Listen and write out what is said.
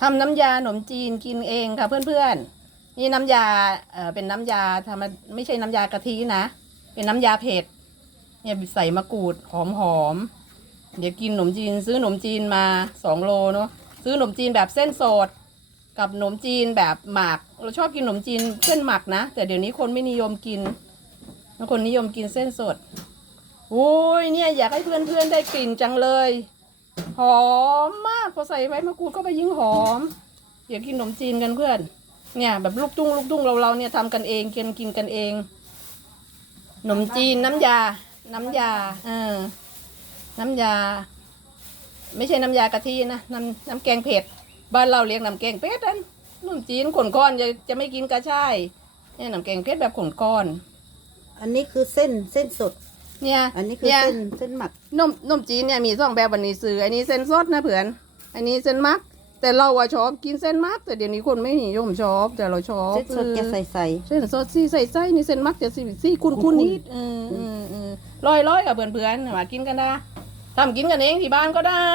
ทำน้ำยาขนมจีนกินเองค่ะเพื่อนๆ นี่น้ำยาเอ่อเป็นน้ำยาทำมาไม่ใช่น้ำยากะทินะ เป็นน้ำยาเผ็ด เนี่ยใส่มะกรูดหอมหอมๆเดี๋ยวกินขนมจีนซื้อขนมจีนมาสองโลเนาะ ซื้อขนมจีนแบบเส้นสด กับขนมจีนแบบหมัก เราชอบกินขนมจีนเส้นหมักนะ แต่เดี๋ยวนี้คนไม่นิยมกิน คนนิยมกินเส้นสด โอ้ยเนี่ยอยากให้เพื่อนๆได้กลิ่นจังเลย หอมมากพอใส่ใบมะกรูดก็ไปยิ่งหอม เดี๋ยวกินขนมจีนกันเพื่อน เนี่ยแบบลูกตุ้งลูกตุ้งเราเราเนี่ยทำกันเองกินกินกันเองขนมจีนน้ำยา น้ำยาเออน้ำยา ไม่ใช่น้ำยากะทินะน้ำน้ำแกงเผ็ดบ้านเราเรียกน้ำแกงเผ็ดนั่นขนมจีนขนก้อนจะจะไม่กินกระชายเนี่ยน้ำแกงเผ็ดแบบขนก้อน อันนี้คือเส้นเส้นสด เนี่ยอันนี้คือเนี่ยเส้นเส้นหมักนมนมจีนเนี่ยมีสองแบบวันนี้ซื้ออันนี้เส้นสดนะเผื่อน อันนี้เส้นมักแต่เราอะชอบกินเส้นมักแต่เดี๋ยวนี้คนไม่นิยมชอบแต่เราชอบเส้นสดจะใส่ใส่เส้นสดซี่ใส่ไส้นี่เส้นมักจะซี่ซี่คุณคุณนิดเออเออเออร้อยร้อยกับเพื่อนๆมากินกันนะทำกินกันเองที่บ้านก็ได้